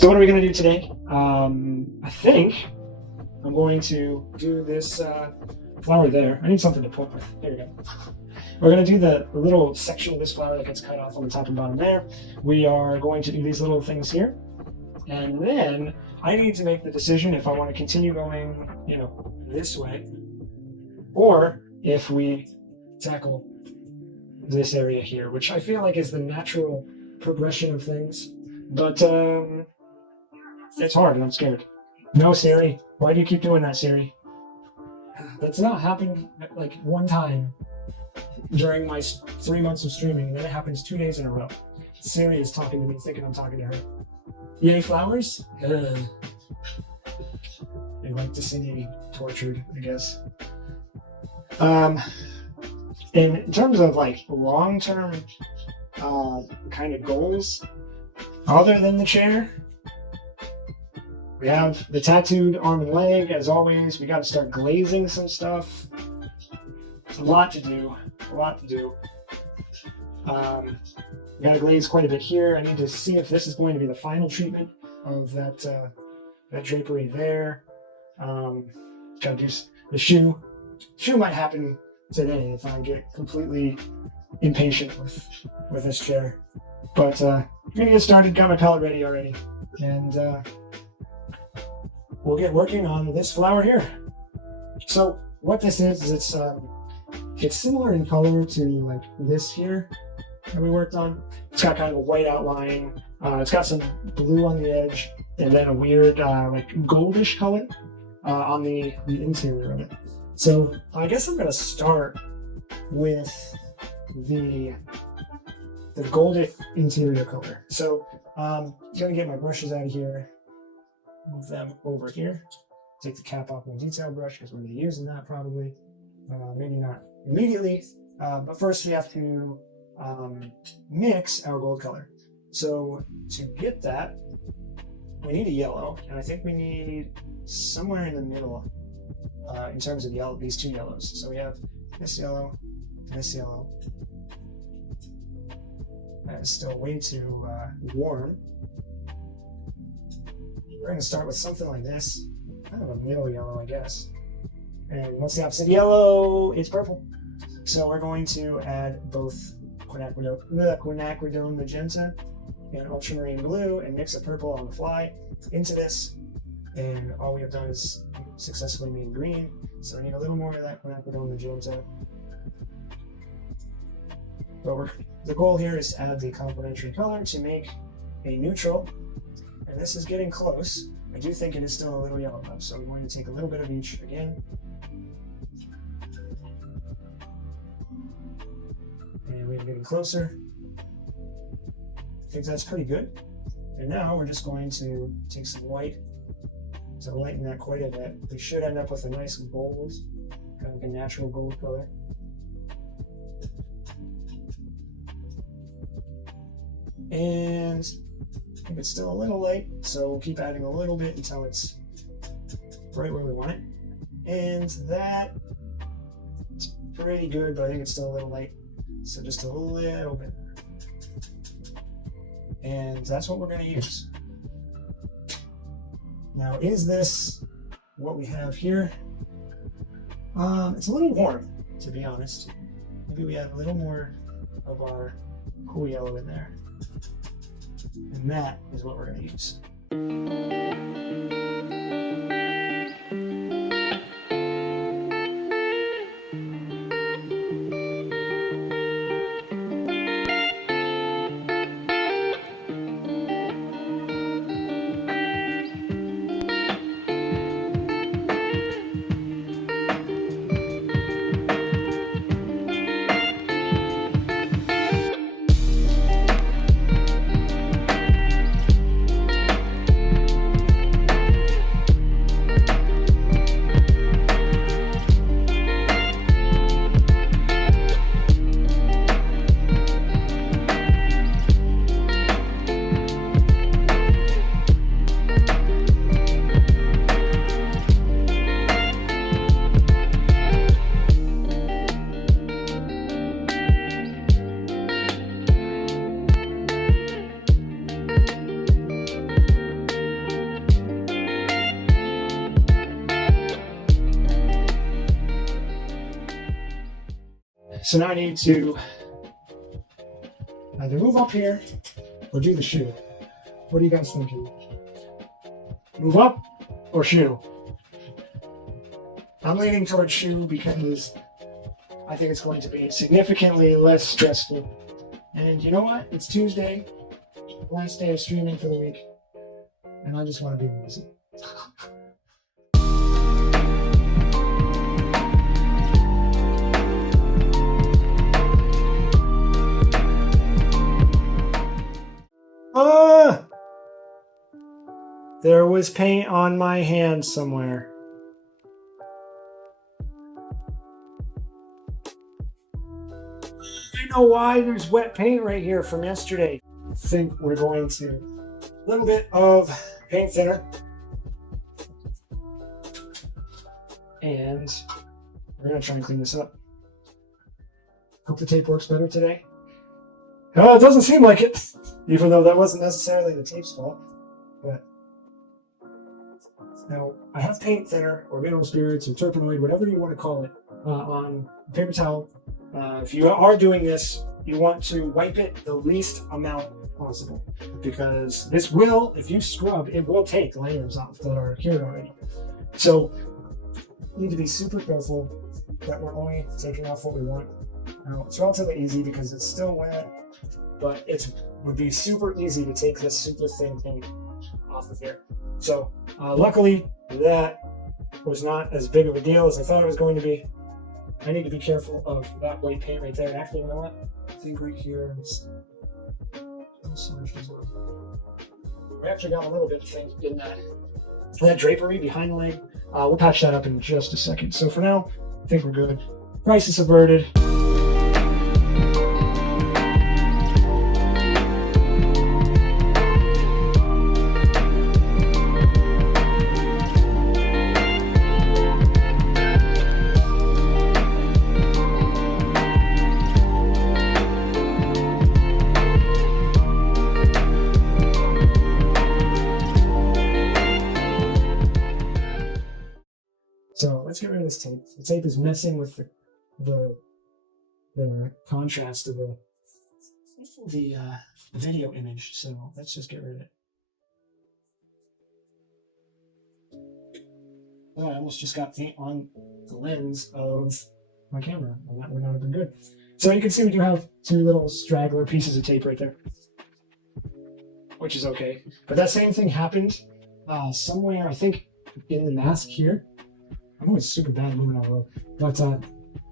So what are we going to do today? I think I'm going to do this flower there. I need something to put with. There we go. We're going to do the little section of this flower that gets cut off on the top and bottom there. We are going to do these little things here. And then I need to make the decision if I want to continue going, this way, or if we tackle this area here, which I feel like is the natural progression of things. But it's hard and I'm scared. No, Siri. Why do you keep doing that, Siri? That's not happened like one time during my 3 months of streaming, and then it happens 2 days in a row. Siri is talking to me, thinking I'm talking to her. Yay, flowers? They like to see me tortured, I guess. In terms of like long-term kind of goals, other than the chair, we have the tattooed arm and leg. As always, we got to start glazing some stuff. It's a lot to do. We got to glaze quite a bit here. I need to see if this is going to be the final treatment of that drapery there. Got to do the shoe. Shoe might happen today if I get completely impatient with this chair. But I'm gonna get started. Got my palette ready already, and we'll get working on this flower here. So what this is it's similar in color to like this here that we worked on. It's got kind of a white outline. It's got some blue on the edge, and then a weird like goldish color on the interior of it. So I guess I'm gonna start with the golden interior color. So I'm gonna get my brushes out of here, move them over here, take the cap off my detail brush because we're gonna be using that probably. Maybe not immediately, but first we have to mix our gold color. So to get that, we need a yellow, and I think we need somewhere in the middle in terms of yellow, these two yellows. So we have this yellow, this yellow. That is still way too warm. We're going to start with something like this, kind of a middle yellow, I guess. And what's the opposite of yellow? It's purple. So we're going to add both quinacridone magenta and ultramarine blue and mix a purple on the fly into this. And all we have done is successfully made green. So we need a little more of that quinacridone magenta. But the goal here is to add the complementary color to make a neutral. And this is getting close. I do think it is still a little yellow though. So I'm going to take a little bit of each again. And we're getting closer. I think that's pretty good. And now we're just going to take some white to lighten that quite a bit. We should end up with a nice gold, kind of a natural gold color. And I think it's still a little light, so we'll keep adding a little bit until it's right where we want it. And that is pretty good, but I think it's still a little light. So just a little bit. And that's what we're going to use. Now, is this what we have here? It's a little warm, to be honest. Maybe we add a little more of our cool yellow in there. And that is what we're going to use. So now I need to either move up here or do the shoe. What are you guys thinking? Move up or shoe? I'm leaning towards shoe because I think it's going to be significantly less stressful. And you know what? It's Tuesday, last day of streaming for the week, and I just want to be lazy. There was paint on my hand somewhere. I know why there's wet paint right here from yesterday. I think we're going to a little bit of paint thinner. And we're going to try and clean this up. Hope the tape works better today. It doesn't seem like it, even though that wasn't necessarily the tape's fault. But now I have paint thinner or mineral spirits or turpenoid, whatever you want to call it, on paper towel. If you are doing this, you want to wipe it the least amount possible, because this will, if you scrub, it will take layers off that are cured already. So you need to be super careful that we're only taking off what we want. Now, it's relatively easy because it's still wet, but it would be super easy to take this super thin paint off of here. So luckily that was not as big of a deal as I thought it was going to be. I need to be careful of that white paint right there. Actually, you know what? I think right here is smudged as well. We actually got a little bit of thing in that drapery behind the leg. We'll patch that up in just a second. So for now, I think we're good. Crisis averted. So let's get rid of this tape. The tape is messing with the contrast of the video image. So let's just get rid of it. Oh, I almost just got paint on the lens of my camera, and that would not have been good. So you can see we do have two little straggler pieces of tape right there, which is okay. But that same thing happened somewhere, I think, in the mask here. I'm always super bad moving on the road, but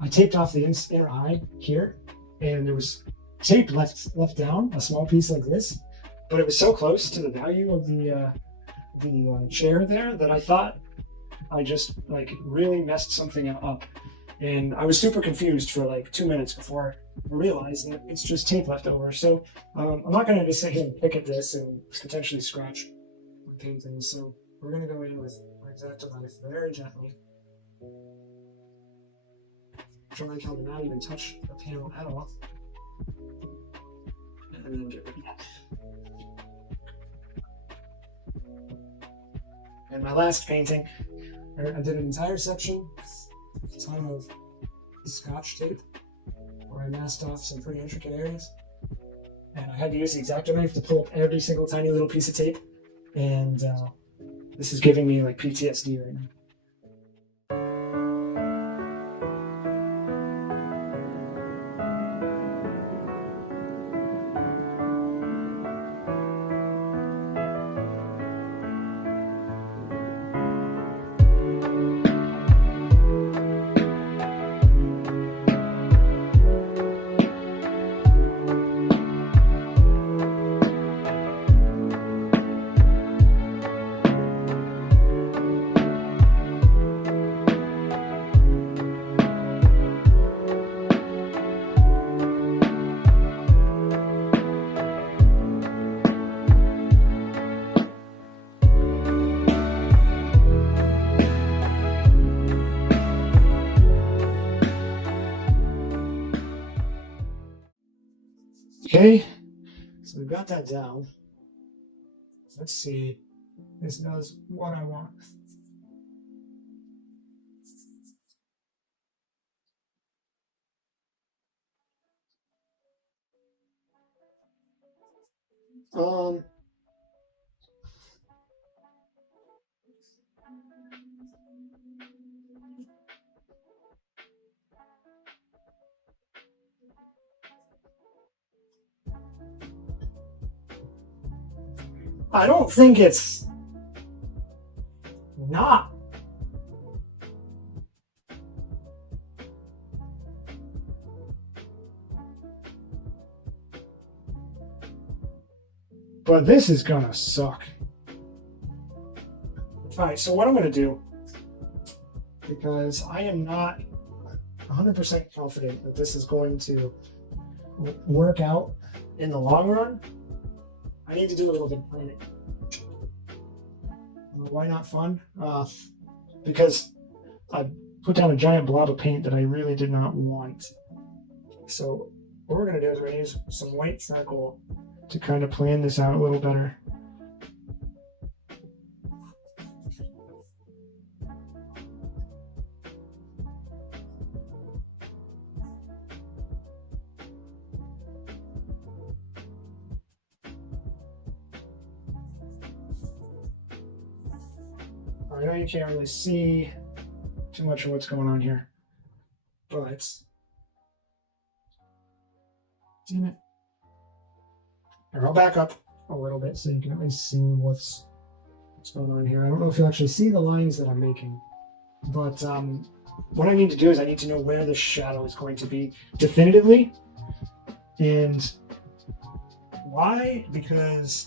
I taped off the inner eye here, and there was tape left down, a small piece like this, but it was so close to the value of the chair there that I thought I just like really messed something up, and I was super confused for like 2 minutes before I realized that it's just tape left over. So I'm not going to just sit here and pick at this and potentially scratch my painting. So we're going to go in with my X-Acto knife very gently. Try how to not even touch the panel at all. And then get rid of that. And my last painting, I did an entire section, a ton of Scotch tape, where I masked off some pretty intricate areas. And I had to use the X-Acto knife to pull up every single tiny little piece of tape. And this is giving me like PTSD right now. Okay, so we've got that down. Let's see if this does what I want. Um, I don't think it's not. But this is gonna suck. Alright, so what I'm gonna do, because I am not 100% confident that this is going to work out in the long run, I need to do a little bit of planning. Why not fun? Because I put down a giant blob of paint that I really did not want. So what we're going to do is we're going to use some white charcoal to kind of plan this out a little better. I know you can't really see too much of what's going on here, but damn it. Here, I'll back up a little bit so you can at least see what's going on here. I don't know if you'll actually see the lines that I'm making, but what I need to do is I need to know where the shadow is going to be definitively. And why? Because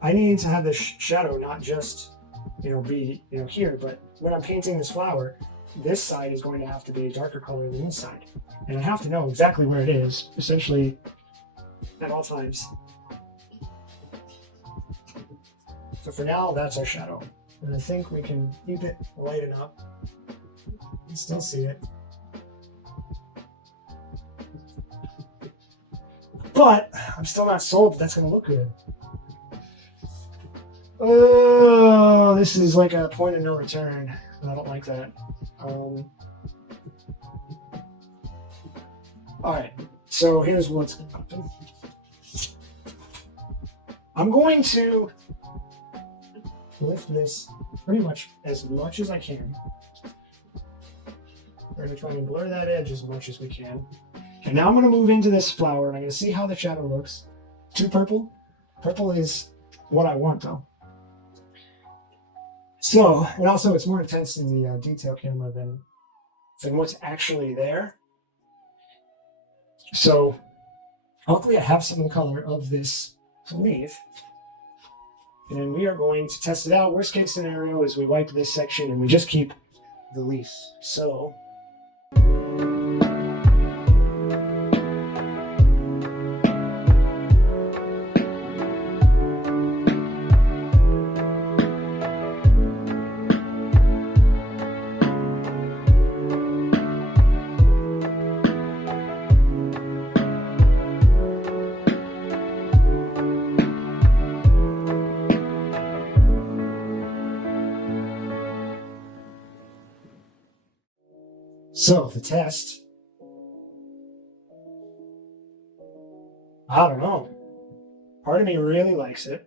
I need to have this shadow not just be here, but when I'm painting this flower, this side is going to have to be a darker color than this side, and I have to know exactly where it is, essentially at all times. So for now, that's our shadow, and I think we can keep it light enough. You can still see it, but I'm still not sold that that's going to look good. Oh, this is like a point of no return. I don't like that. All right, so here's what's going to happen. I'm going to lift this pretty much as I can. We're going to try and blur that edge as much as we can. And now I'm going to move into this flower, and I'm going to see how the shadow looks. Too purple? Purple is what I want, though. So, and also it's more intense in the detail camera than what's actually there. So, luckily I have some of the color of this leaf. And we are going to test it out. Worst case scenario is we wipe this section and we just keep the leaf. So, the test. I don't know. Part of me really likes it.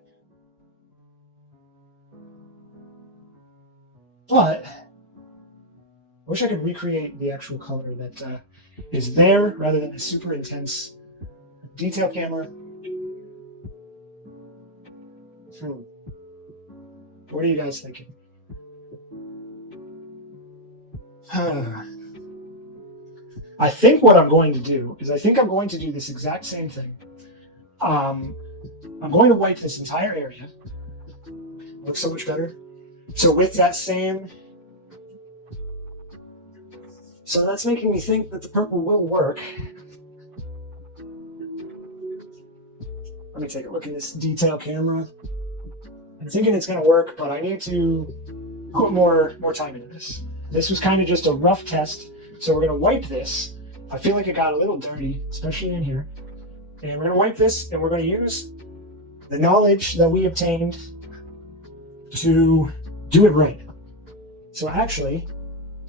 But I wish I could recreate the actual color that is there rather than the super intense detail camera. What are you guys thinking? I think what I'm going to do is I'm going to do this exact same thing. I'm going to wipe this entire area. Looks so much better. So with that same... So that's making me think that the purple will work. Let me take a look at this detail camera. I'm thinking it's going to work, but I need to put more time into this. This was kind of just a rough test. So we're going to wipe this. I feel like it got a little dirty, especially in here. And we're going to wipe this, and we're going to use the knowledge that we obtained to do it right. So actually,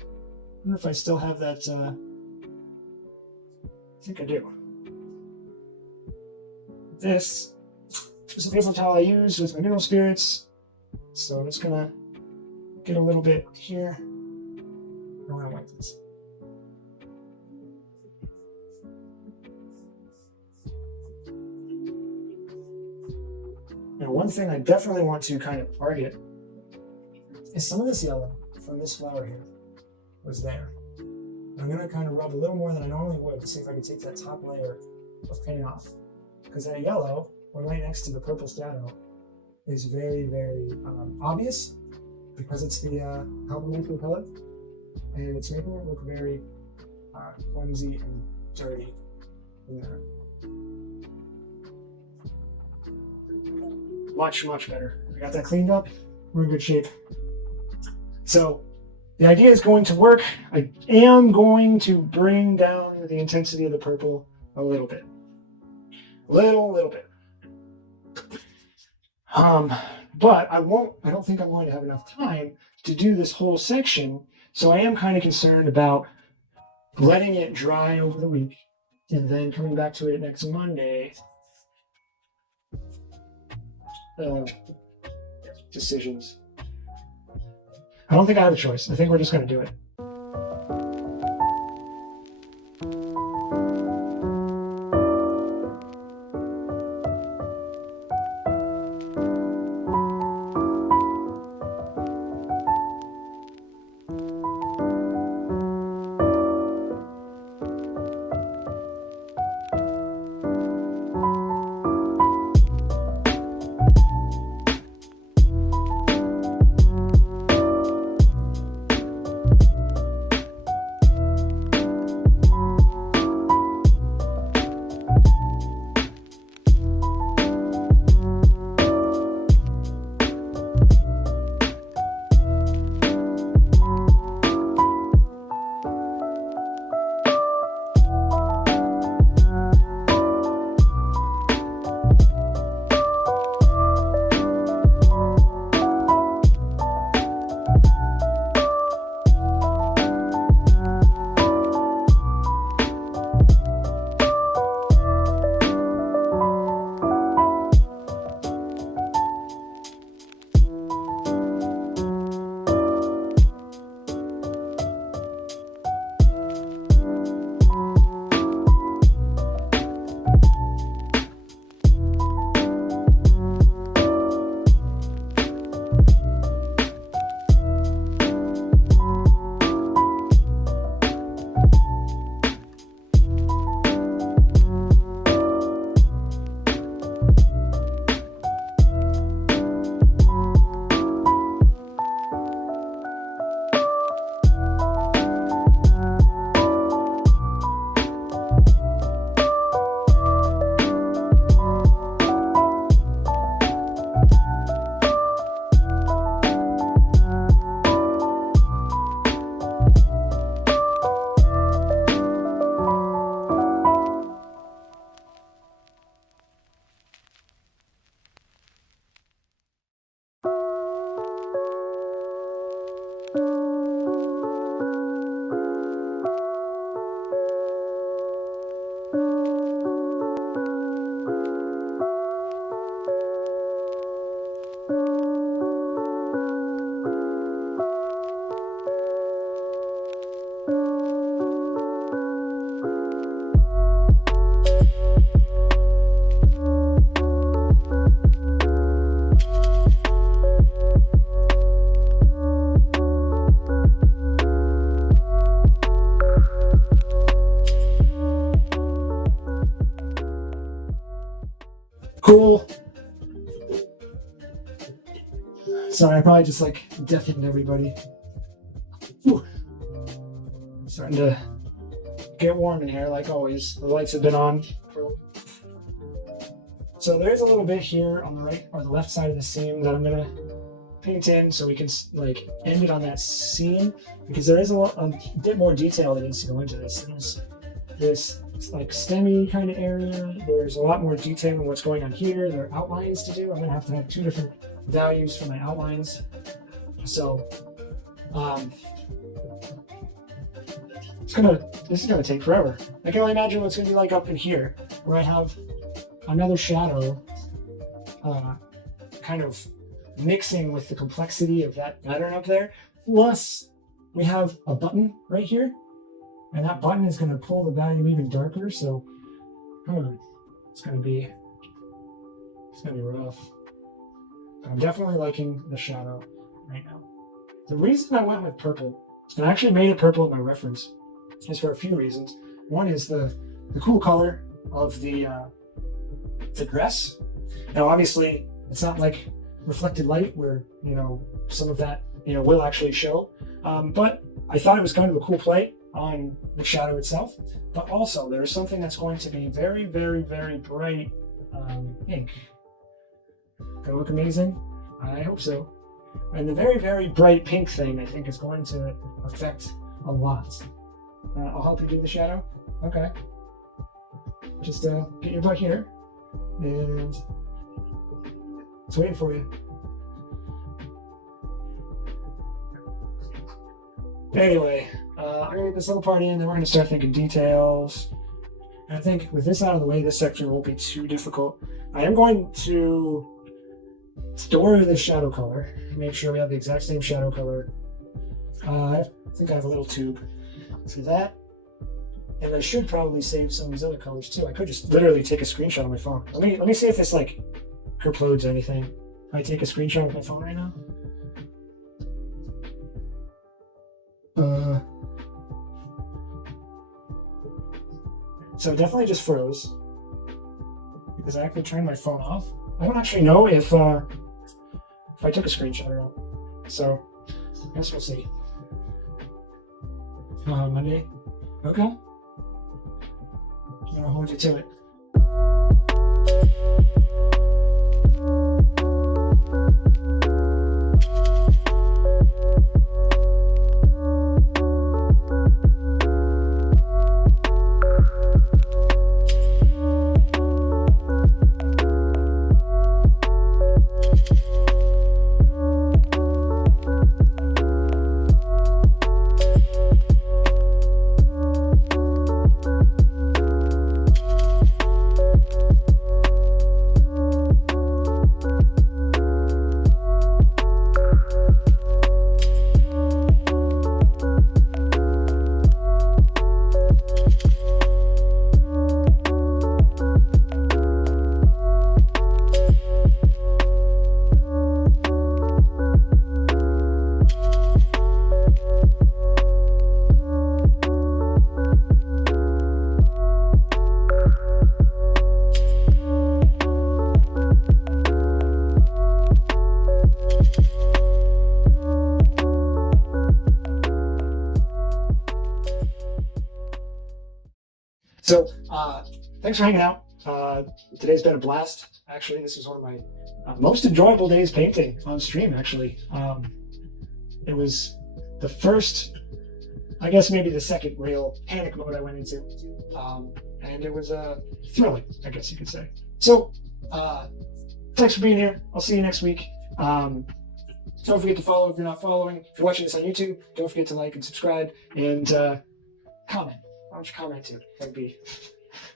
I wonder if I still have that. I think I do. this is the paper towel I use with my mineral spirits. So I'm just gonna get a little bit here. I want to wipe this. Now, one thing I definitely want to kind of target is some of this yellow from this flower here was there. I'm gonna kind of rub a little more than I normally would to see if I can take that top layer of paint off. Because that yellow, when right next to the purple shadow, is very, very obvious because it's the complementary color, and it's making it look very clumsy and dirty in there. Much, much better. I got that cleaned up. We're in good shape. So the idea is going to work. I am going to bring down the intensity of the purple a little bit. Little bit. But I don't think I'm going to have enough time to do this whole section. So I am kind of concerned about letting it dry over the week and then coming back to it next Monday. Decisions. I don't think I have a choice. I think we're just going to do it. Cool. Sorry, I probably just like deafened everybody. Whew. Starting to get warm in here, like always. The lights have been on. So there's a little bit here on the right or the left side of the seam that I'm gonna paint in, so we can like end it on that seam, because there is a bit more detail that needs to go into this. There's this like stemmy kind of area. There's a lot more detail in what's going on here. There are outlines to do. I'm gonna have to have two different values for my outlines. So this is gonna take forever. I can only imagine what's gonna be like up in here, where I have another shadow kind of mixing with the complexity of that pattern up there. Plus, we have a button right here, and that button is going to pull the value even darker. So, it's going to be rough. I'm definitely liking the shadow right now. The reason I went with purple, and I actually made it purple in my reference, is for a few reasons. One is the cool color of the dress. Now, obviously, it's not like reflected light where, some of that, will actually show. But I thought it was kind of a cool play on the shadow itself. But also, there's something that's going to be very, very, very bright ink. Gonna look amazing? I hope so. And the very, very bright pink thing, I think, is going to affect a lot. I'll help you do the shadow. Okay. Just get your butt here. And it's waiting for you. Anyway, I'm gonna get this little part in, then we're gonna start thinking details. And I think with this out of the way, this section won't be too difficult. I am going to store the shadow color, make sure we have the exact same shadow color. I think I have a little tube for that. And I should probably save some of these other colors too. I could just literally take a screenshot on my phone. Let me see if this like uploads anything. If I take a screenshot with my phone right now. So it definitely just froze because I actually turned my phone off. I don't actually know if I took a screenshot or not. So I guess we'll see. Monday. Okay. I'm gonna hold you to it. So, thanks for hanging out. Today's been a blast. Actually, this was one of my most enjoyable days painting on stream, actually. It was the first, I guess maybe the second real panic mode I went into. And it was thrilling, I guess you could say. So, thanks for being here. I'll see you next week. Don't forget to follow if you're not following. If you're watching this on YouTube, don't forget to like and subscribe and comment. Why don't you comment too?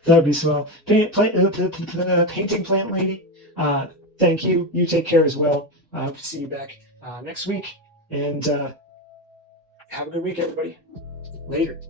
That'd be swell. Painting plant lady. Thank you. You take care as well. Hope to see you back next week. And have a good week, everybody. Later.